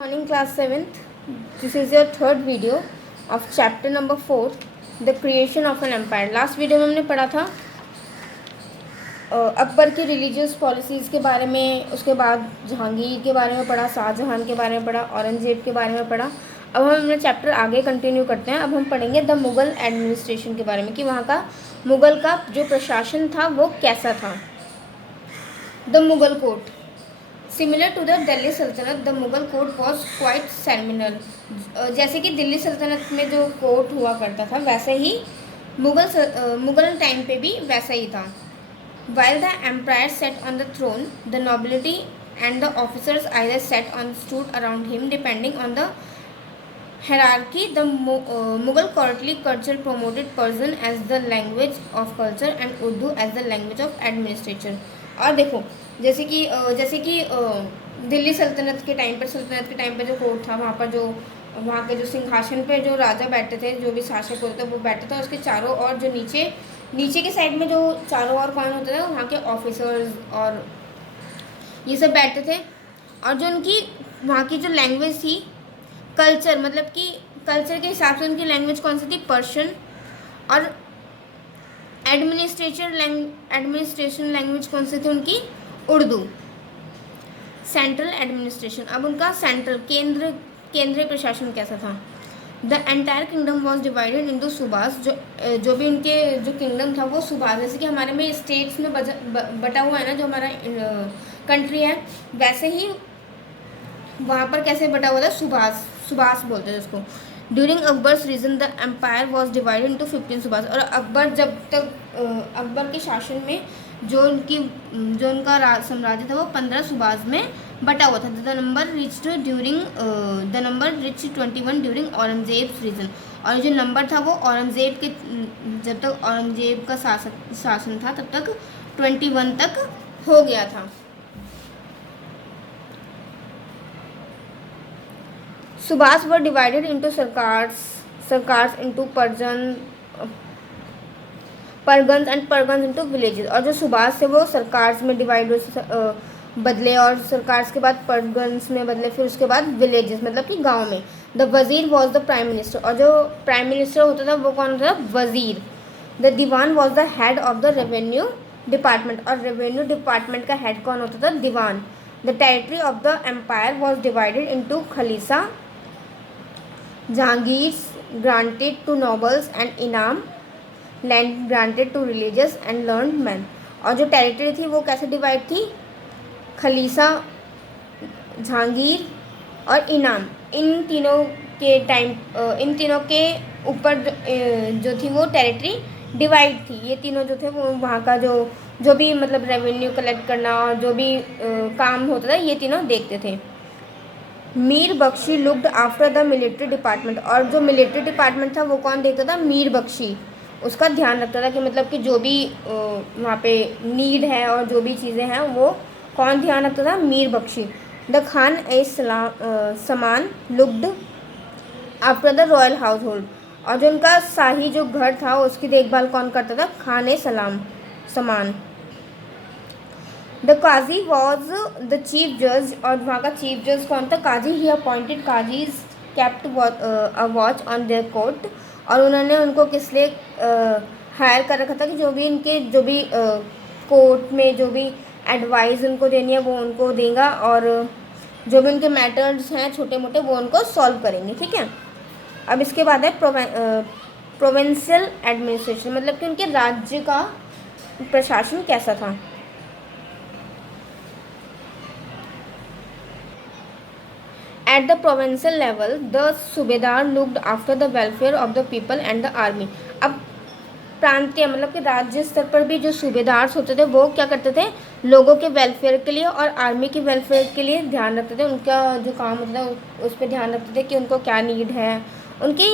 Morning class 7th. This is your third video of chapter number 4, the creation of an empire. Last video में हमने पढ़ा था अकबर की religious policies के बारे में, उसके बाद जहांगीर के बारे में पढ़ा, शाहजहां के बारे में पढ़ा, औरंगजेब के बारे में पढ़ा। अब हम अपना चैप्टर आगे कंटिन्यू करते हैं। अब हम पढ़ेंगे द मुग़ल एडमिनिस्ट्रेशन के बारे में कि वहाँ का मुग़ल का जो प्रशासन था वो कैसा था। The Mughal court similar to the Delhi Sultanat, the Mughal court was quite ceremonial. जैसे कि दिल्ली सल्तनत में जो कोर्ट हुआ करता था वैसे ही मुग़ल टाइम पे भी वैसा ही था। While the empire sat on the throne, the nobility and the officers either sat on stood around him depending on the hierarchy. The Mughal courtly culture promoted Persian as the language of culture and Urdu as the language of administration. और देखो जैसे कि दिल्ली सल्तनत के time पे जो court था, वहाँ के जो सिंहासन पे जो राजा बैठते थे, जो भी शासक होते थे वो बैठते थे, उसके चारों ओर जो नीचे के साइड में जो चारों ओर कौन होते थे, वहाँ के ऑफिसर्स और ये सब बैठते थे। और जो उनकी वहाँ की जो लैंग्वेज थी, कल्चर मतलब कि कल्चर के हिसाब से उनकी लैंग्वेज कौन सी थी, पर्शियन। और एडमिनिस्ट्रेशन लैंग्वेज कौन सी थी उनकी, उर्दू। सेंट्रल एडमिनिस्ट्रेशन, अब उनका केंद्रीय प्रशासन कैसा था। The entire kingdom was divided into subahs, जो भी उनके जो किंगडम था वो सूबास, जैसे कि हमारे में स्टेट्स में बटा हुआ है ना, जो हमारा कंट्री है, वैसे ही वहाँ पर कैसे बटा हुआ था, सुबास बोलते थे उसको। During Akbar's reign the empire was divided into 15 सुबास। और अकबर के शासन में जो उनका साम्राज्य था वो 15 सुबास में बटा हुआ था। The number reached 21 during Aurangzeb reign. और जो नंबर था वो जब तक औरंगजेब का शासन था तब तक 21 तक हो गया था। Subhas were divided into sarkars into parganas and parganas into villages. और जो सुबास थे वो सरकार्स में डिवाइड बदले, और सरकार्स के बाद परगन्स में बदले, फिर उसके बाद विलेजेस मतलब कि गांव में। द वजीर वॉज द प्राइम मिनिस्टर, और जो प्राइम मिनिस्टर होता था वो कौन होता था, वजीर। The diwan was the head of the revenue department, और रेवेन्यू डिपार्टमेंट का हेड कौन होता था, दीवान। The territory of the empire was divided into khalisa, jagir granted to nobles and inam, land granted to religious and learned man. और जो टेरिटरी थी वो कैसे डिवाइड थी, खलीसा, जहांगीर और इनाम, इन तीनों के ऊपर जो थी वो टेरिटरी डिवाइड थी। ये तीनों जो थे वो वहाँ का जो भी मतलब रेवेन्यू कलेक्ट करना और जो भी काम होता था ये तीनों देखते थे। Mir Bakhshi looked after the military department, और जो मिलिट्री डिपार्टमेंट था वो कौन देखता था, मीर बख्शी उसका ध्यान रखता था कि मतलब कि जो भी वहाँ पे नीड है और जो भी चीज़ें हैं वो कौन ध्यान रखता था, मीर बख्शी। द खान ए समान looked after the royal house hold, और जो उनका शाही जो घर था उसकी देखभाल कौन करता था, खान ए समान। The qazi was the chief जज, और वहाँ का चीफ जज कौन था, काजी। He appointed qazis kept a watch on their court, और उन्होंने उनको किस लिए हायर कर रखा था कि जो भी कोर्ट में जो भी एडवाइस उनको देनी है वो उनको देगा, और जो भी उनके मैटर्स हैं छोटे मोटे वो उनको सॉल्व करेंगे, ठीक है। अब इसके बाद है प्रोविंशियल एडमिनिस्ट्रेशन, मतलब कि उनके राज्य का प्रशासन कैसा था। At the provincial level, the सूबेदार looked after the welfare of the people and the army. अब प्रांतीय मतलब कि राज्य स्तर पर भी जो सूबेदार होते थे वो क्या करते थे, लोगों के वेलफेयर के लिए और आर्मी के वेलफेयर के लिए ध्यान रखते थे। उनका जो काम होता था उस पर ध्यान रखते थे कि उनको क्या नीड है, उनके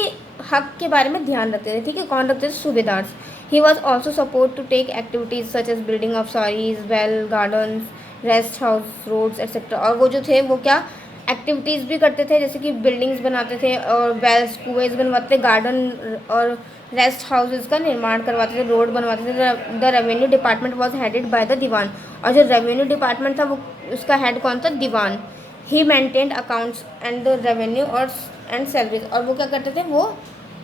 हक के बारे में ध्यान रखते थे, ठीक है। कौन रखते थे, सूबेदार। He was also support to take activities such as building of serais, well, gardens, rest house, roads etcetera. और वो जो थे वो क्या एक्टिविटीज़ भी करते थे, जैसे कि बिल्डिंग्स बनाते थे और वेल्स, कुएं बनवाते थे, गार्डन और रेस्ट हाउसेज का निर्माण करवाते थे, रोड बनवाते थे। The revenue department was headed by the diwan, और जो रेवेन्यू डिपार्टमेंट था वो उसका हेड कौन था, दीवान। He maintained accounts and the revenue और एंड सैलरीज, और वो क्या करते थे, वो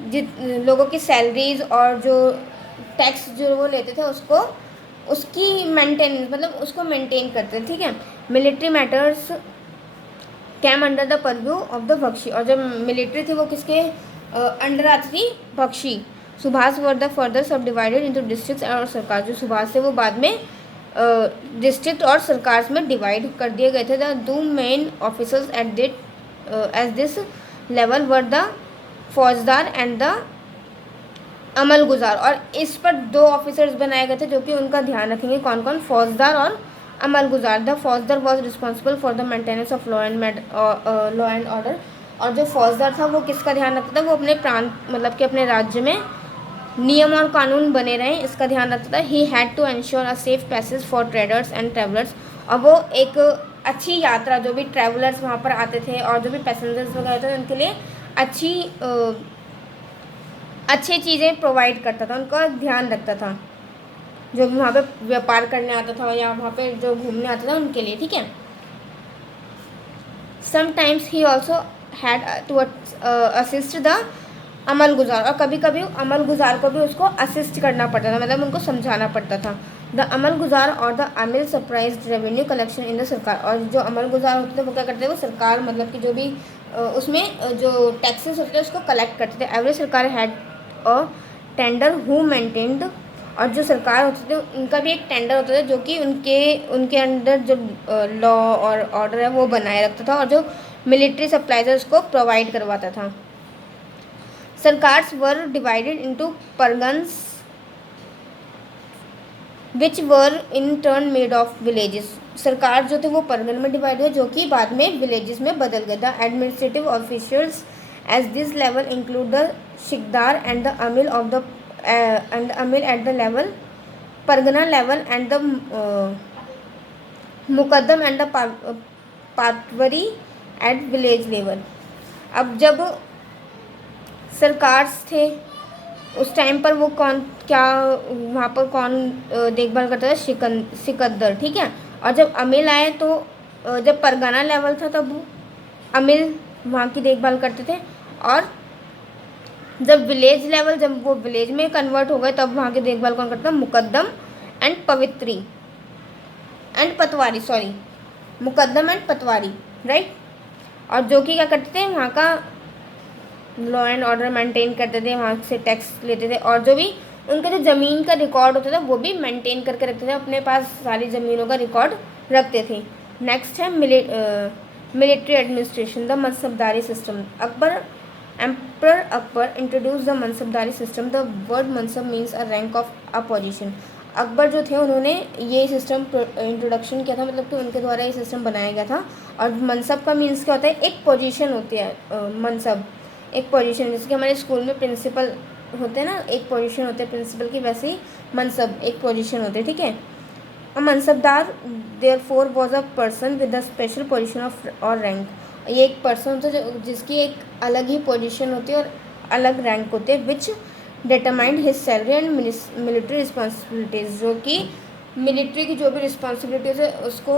जित लोगों की सैलरीज और जो टैक्स जो वो लेते थे उसको उसकी मेंटेन मतलब उसको मेंटेन करते थे, ठीक है। Military matters came under the purview of the Bakhshi, और जब मिलिट्री थी वो किसके अंडर आती थी, बख्शी। सुभाष were the further sub divided into district और सरकार, जो सुभाष थे वो बाद में डिस्ट्रिक्ट और सरकार में डिवाइड कर दिए गए थे। The two main officers at this level were the फौजदार एंड द अमल गुजार, और इस पर दो ऑफिसर्स बनाए गए थे जो कि उनका ध्यान रखेंगे, कौन कौन, फौजदार और अमल गुजार। द फौजदार was responsible for the maintenance of law and order, और जो फौजदार था वो किसका ध्यान रखता था, वो अपने प्रांत मतलब कि अपने राज्य में नियम और कानून बने रहें इसका ध्यान रखता था। He had to ensure a safe passage for traders and travellers, और वो एक अच्छी यात्रा, जो भी ट्रैवलर्स वहाँ पर आते थे और जो भी पैसेंजर्स वगैरह थे उनके लिए अच्छी चीज़ें प्रोवाइड करता था, उनका ध्यान रखता था, जो भी वहाँ पे व्यापार करने आता था या वहाँ पे जो घूमने आता था उनके लिए, ठीक है। Sometimes he also had to assist the amalguzar, और कभी कभी अमल गुजार को भी उसको असिस्ट करना पड़ता था, मतलब उनको समझाना पड़ता था। द अमल गुजार और the अमिल surprise revenue collection in the सरकार, और जो अमल गुजार होते थे वो क्या करते थे, वो सरकार मतलब कि जो भी उसमें जो टैक्सेस होते थे उसको कलेक्ट करते थे। एवरी सरकार had a tender who maintained, और जो सरकार होते थे उनका भी एक टेंडर होता था जो कि उनके अंडर जो लॉ और ऑर्डर है वो बनाए रखता था, और जो मिलिट्री सप्लाईज है उसको प्रोवाइड करवाता था। Sarkars were divided into parganas which were in turn made of villages, सरकार जो थे वो परगन में डिवाइड हुए जो कि बाद में विलेजेस में बदल गए। The administrative officials as this level include the shiqdar and the amil of the and amil at the level pargana level and the muqaddam and the patwari at village level. अब जब सरकार थे उस टाइम पर वो कौन क्या वहाँ पर कौन देखभाल करता था, सिकंदर, ठीक है। और जब अमील आए तो जब परगना लेवल था तब वो अमील वहाँ की देखभाल करते थे, और जब विलेज लेवल जब वो विलेज में कन्वर्ट हो गए तब वहाँ की देखभाल कौन करता, muqaddam and pavitri and patwari, sorry muqaddam and patwari, right. और जो कि क्या करते थे, वहाँ का लॉ एंड ऑर्डर मेंटेन करते थे, वहाँ से टैक्स लेते थे, और जो भी उनका जो ज़मीन का रिकॉर्ड होता था वो भी मेंटेन करके रखते थे, अपने पास सारी ज़मीनों का रिकॉर्ड रखते थे। नेक्स्ट है military administration, the mansabdari system. Emperor Akbar introduced the mansabdari system. The word mansab means a rank of a position. Akbar जो थे उन्होंने ये सिस्टम इंट्रोडक्शन किया था, मतलब कि उनके द्वारा ये सिस्टम बनाया गया था। और मनसब का मीन्स क्या होता है, एक पोजीशन होती है। मनसब एक पोजीशन, जैसे कि हमारे स्कूल में प्रिंसिपल होते हैं ना, एक पोजीशन होते हैं प्रिंसिपल की, वैसे ही मनसब एक पोजीशन होते हैं, ठीक है। A mansabdar therefore was a person with a special position of और रैंक। ये एक पर्सन होता है जो जिसकी एक अलग ही पोजीशन होती है और अलग रैंक होते हैं, which determined his salary and military responsibilities, जो कि मिलिट्री की जो भी रिस्पॉन्सिबिलिटीज़ है उसको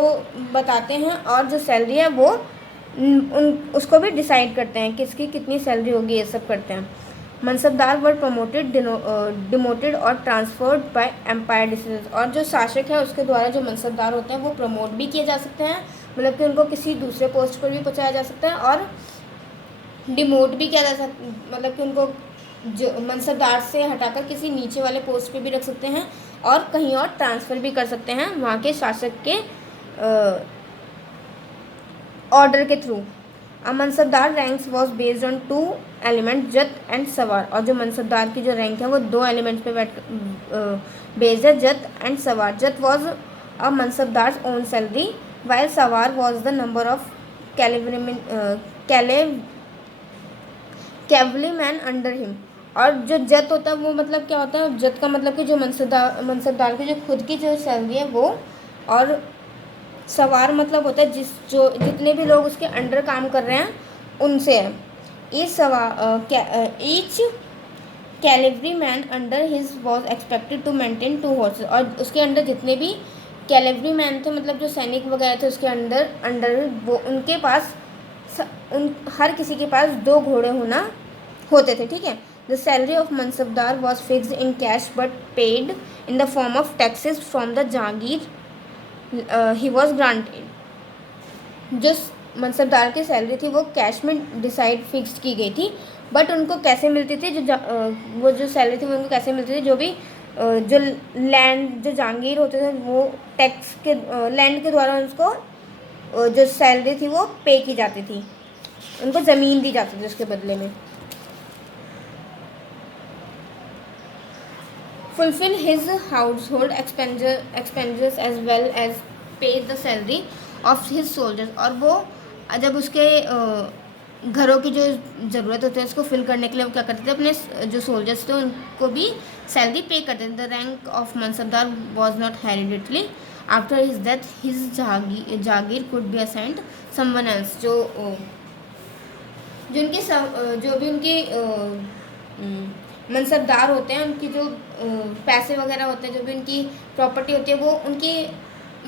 बताते हैं, और जो सैलरी है वो उसको भी डिसाइड करते हैं किसकी कितनी सैलरी होगी, ये सब करते हैं। मनसबदार वर प्रमोटेड, डिमोटेड और ट्रांसफर्ड बाय एम्पायर डिसीजन, और जो शासक है उसके द्वारा जो मनसबदार होते हैं वो प्रमोट भी किए जा सकते हैं, मतलब कि उनको किसी दूसरे पोस्ट पर भी पहुंचाया जा सकता है, और डिमोट भी किया जा सकता, मतलब कि उनको जो मनसबदार से हटाकर किसी नीचे वाले पोस्ट पे भी रख सकते हैं, और कहीं और ट्रांसफ़र भी कर सकते हैं वहाँ के शासक के ऑर्डर के through. A mansabdar ranks was based on 2 element, Jat and सवार, और जो मनसबदार की जो रैंक है वो 2 एलिमेंट पे बेस्ड है, जत and sawar. Zat was a mansabdar own salary while sawar was the number of cavalry man under him. और जो जत होता है वो मतलब क्या होता है, जत का मतलब कि जो मनसबदार की जो खुद की जो सैलरी है वो, और सवार मतलब होता है जितने भी लोग उसके अंडर काम कर रहे हैं उनसे है। Each cavalry man under his was expected to maintain 2 horses, और उसके अंडर जितने भी कैलेवरी मैन थे, मतलब जो सैनिक वगैरह थे उसके अंडर वो उनके पास उन हर किसी के पास 2 घोड़े होते थे, ठीक है। The salary of mansabdar was fixed in cash but paid in the form of taxes from the Jahangir he was granted. जो मनसबदार की सैलरी थी वो कैश में डिसाइड फिक्स्ड की गई थी, बट उनको कैसे मिलती थी, वो जो सैलरी थी वो उनको कैसे मिलती थी, जो भी जो लैंड जो जहांगीर होते थे वो टैक्स के लैंड के द्वारा उसको जो सैलरी थी वो पे की जाती थी, उनको ज़मीन दी जाती थी उसके बदले में। Fulfil his household expenditures as well as pay the salary of his soldiers. और वो जब उसके घरों की जो ज़रूरत होती है उसको फिल करने के लिए वो क्या करते थे, अपने जो सोल्जर्स थे उनको भी सैलरी पे करते थे। The rank of mansabdar was not hereditary. After his death his Jagir could be assigned someone else. जो भी उनके मनसबदार होते हैं, उनकी जो पैसे वगैरह होते हैं, जो भी उनकी प्रॉपर्टी होती है वो उनकी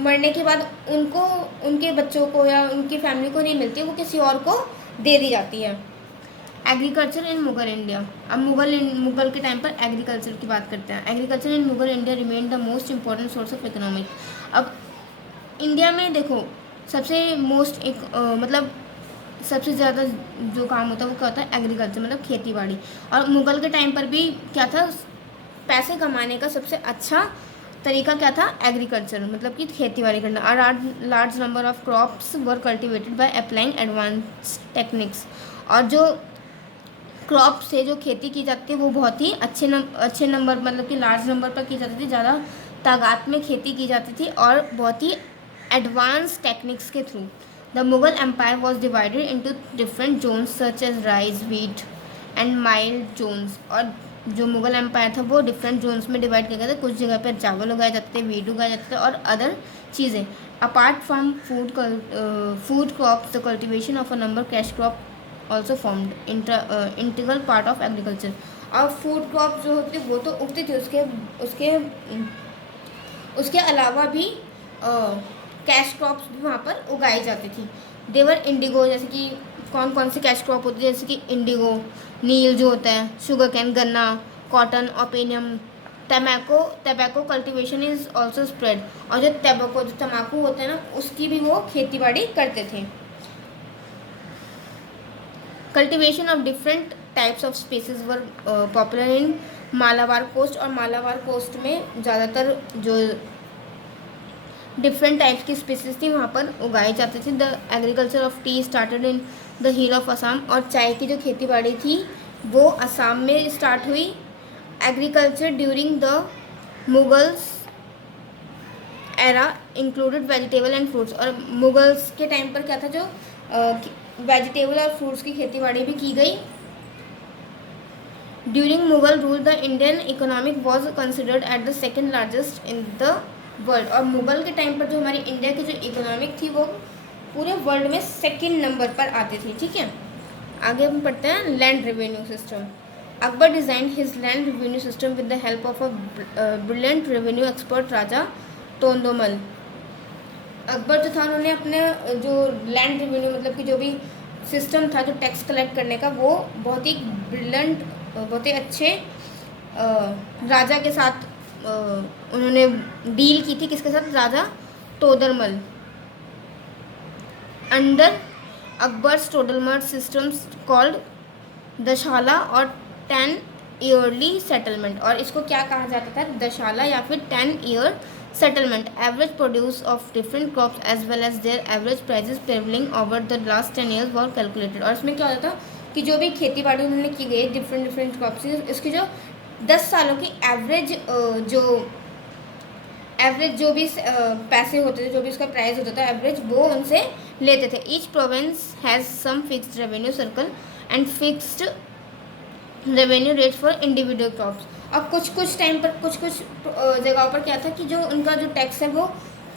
मरने के बाद उनको उनके बच्चों को या उनकी फैमिली को नहीं मिलती, वो किसी और को दे दी जाती है। Agriculture in Mughal India. अब मुगल के टाइम पर एग्रीकल्चर की बात करते हैं। Agriculture in Mughal India remain the most important source of economic. अब इंडिया में देखो सबसे मतलब सबसे ज़्यादा जो काम होता है वो क्या होता है, एग्रीकल्चर, मतलब खेती बाड़ी। और मुगल के टाइम पर भी क्या था, पैसे कमाने का सबसे अच्छा तरीका क्या था, एग्रीकल्चर, मतलब कि खेती बाड़ी करना। और large number of crops were cultivated by applying advance techniques. और जो क्रॉप से जो खेती की जाती है वो बहुत ही अच्छे नंबर, मतलब कि लार्ज नंबर पर की जाती थी, ज़्यादा तादाद में खेती की जाती थी और बहुत ही एडवांस टेक्निक्स के through. The Mughal empire was divided into different zones such as rice, wheat and millet zones. और जो मुगल एम्पायर था वो डिफरेंट जोन्स में डिवाइड किया गया था। कुछ जगह पर चावल उगाए जाते थे, व्हीट उगाए जाते थे और अदर चीज़ें। Apart from food crops the cultivation of a number cash crop also formed integral part of agriculture. और फूड क्रॉप जो होती वो तो उगती थी, उसके अलावा भी कैश क्रॉप्स भी वहाँ पर उगाई जाती थी। देवर इंडिगो, जैसे कि कौन कौन सी कैश क्रॉप होती है, जैसे कि इंडिगो, नील जो होता है, शुगर कैन गन्ना, cotton, opium, tobacco cultivation is also spread. और जो तम्बाकू होता है ना उसकी भी वो खेती बाड़ी करते थे। Cultivation of different types of spices were popular in Malabar coast. और मालाबार कोस्ट में ज़्यादातर जो डिफरेंट टाइप्स की स्पीसीज थी वहाँ पर उगाई जाती थी। The agriculture of T started in the hill of Assam. और चाय की जो खेती बाड़ी थी वो असम में स्टार्ट हुई। Agriculture during the Mughals era included vegetable and fruits. और मुगल्स के टाइम पर क्या था, जो वेजिटेबल और फ्रूट्स की खेती बाड़ी भी की गई। During Mughal rule the Indian economic was considered at the second largest in the world. और मुगल के टाइम पर जो हमारी इंडिया की जो इकोनॉमिक थी वो पूरे वर्ल्ड में सेकेंड नंबर पर आती थी, ठीक है। आगे हम पढ़ते हैं land revenue system. Akbar design his land revenue system with the help of a brilliant revenue expert Raja Todarmal. Akbar जो था उन्होंने अपने जो लैंड रेवेन्यू, मतलब कि जो भी सिस्टम था जो टैक्स कलेक्ट करने का, वो बहुत ही ब्रिलियंट, बहुत ही अच्छे राजा के साथ उन्होंने डील की थी। किसके साथ, Raja Todarmal. Under Akbar's Todarmal systems called Dahsala और 10 ईयरली सेटलमेंट। और इसको क्या कहा जाता था, दशाला या फिर 10 year settlement. Average produce of different crops as well as their average prices prevailing over the last 10 years were calculated. और इसमें क्या होता था कि जो भी खेती बाड़ी उन्होंने की गई डिफरेंट क्रॉप्स, इसकी जो 10 सालों की एवरेज जो भी पैसे होते थे, जो भी उसका प्राइस होता था एवरेज, वो उनसे लेते थे। Each province has some fixed revenue circle and fixed revenue rate for individual crops. अब कुछ टाइम पर कुछ जगहों पर क्या था कि जो उनका जो टैक्स है वो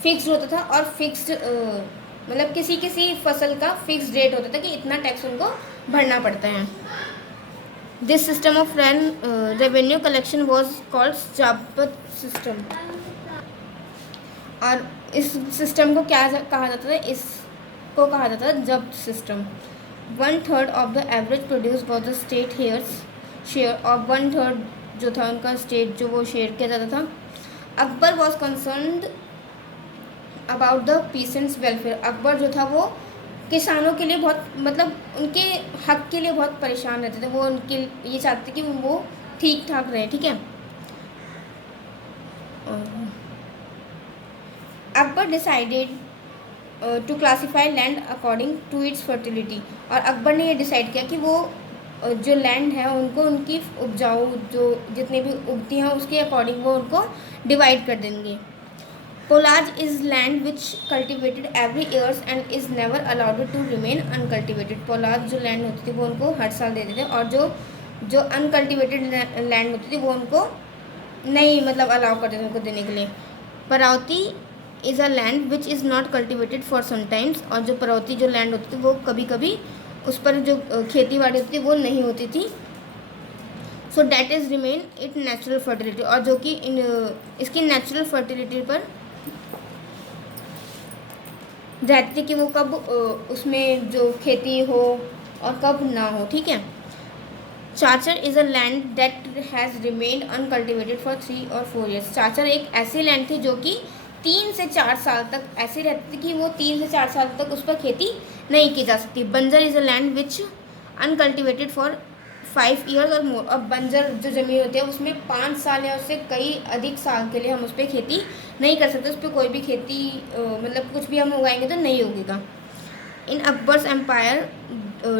फिक्स्ड होता था और फिक्स्ड मतलब किसी फसल का फिक्स्ड रेट होता था कि इतना टैक्स उनको भरना पड़ता है। This system of revenue collection was called Zabt system. और इस सिस्टम को क्या कहा जाता था, इसको कहा जाता था जब्त system. 1/3 of the average produce was the state hairs share, और 1/3 जो था उनका स्टेट जो वो शेयर किया जाता था। Akbar was concerned about the peasants welfare, Akbar जो था वो किसानों के लिए बहुत मतलब उनके हक के लिए बहुत परेशान रहते थे, वो उनके ये चाहते कि वो ठीक ठाक रहे, ठीक है। Akbar decided to classify land according to its fertility, और अकबर ने ये डिसाइड किया कि वो जो लैंड है उनको उनकी उपजाऊ जो जितनी भी उगती हैं उसके अकॉर्डिंग वो उनको डिवाइड कर देंगे। Polaj is land which cultivated every years and is never allowed to remain uncultivated, Polaj जो लैंड होती थी वो उनको हर साल देते थे, और जो अनकल्टिवेटेड लैंड होती थी वो उनको नहीं मतलब अलाउ करते थे उनको देने के लिए। Parauti is a land which is not cultivated for sometimes, और जो परावती जो लैंड होती थी वो कभी कभी उस पर जो खेती बाड़ी होती थी वो नहीं होती थी। So that is remain it natural fertility, और जो कि इसकी नेचुरल फर्टिलिटी पर रहती कि वो कब उसमें जो खेती हो और कब ना हो, ठीक है। Chachar is a land that has remained uncultivated for 3 और 4 ईयर्स, चाचर एक ऐसी लैंड थी जो कि 3 से 4 साल तक ऐसे रहती थी कि वो 3 से 4 साल तक उस पर खेती नहीं की जा सकती। बंजर is a land which uncultivated for 5 years और मोर, अब बंजर जो ज़मीन होती है उसमें 5 साल या उससे कई अधिक साल के लिए हम उस पर खेती नहीं कर सकते, उस पर कोई भी खेती मतलब कुछ भी हम उगाएंगे तो नहीं उगेगा। In Akbar's empire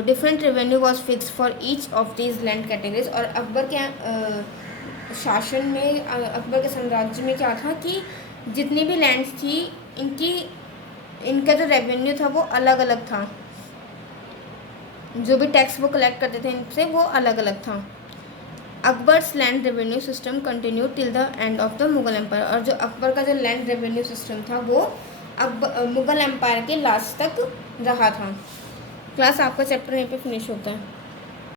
different revenue was fix for each of these land categories, और अकबर के शासन में अकबर के साम्राज्य में क्या था कि जितनी भी लैंड्स थी इनका जो रेवेन्यू था वो अलग अलग था, जो भी टैक्स वो कलेक्ट करते थे इनसे वो अलग अलग था। Akbar's land revenue system continue till the end of the Mughal empire, और जो अकबर का जो लैंड रेवेन्यू सिस्टम था वो मुगल एम्पायर के लास्ट तक रहा था। क्लास आपका चैप्टर यहीं पे फिनिश होता है।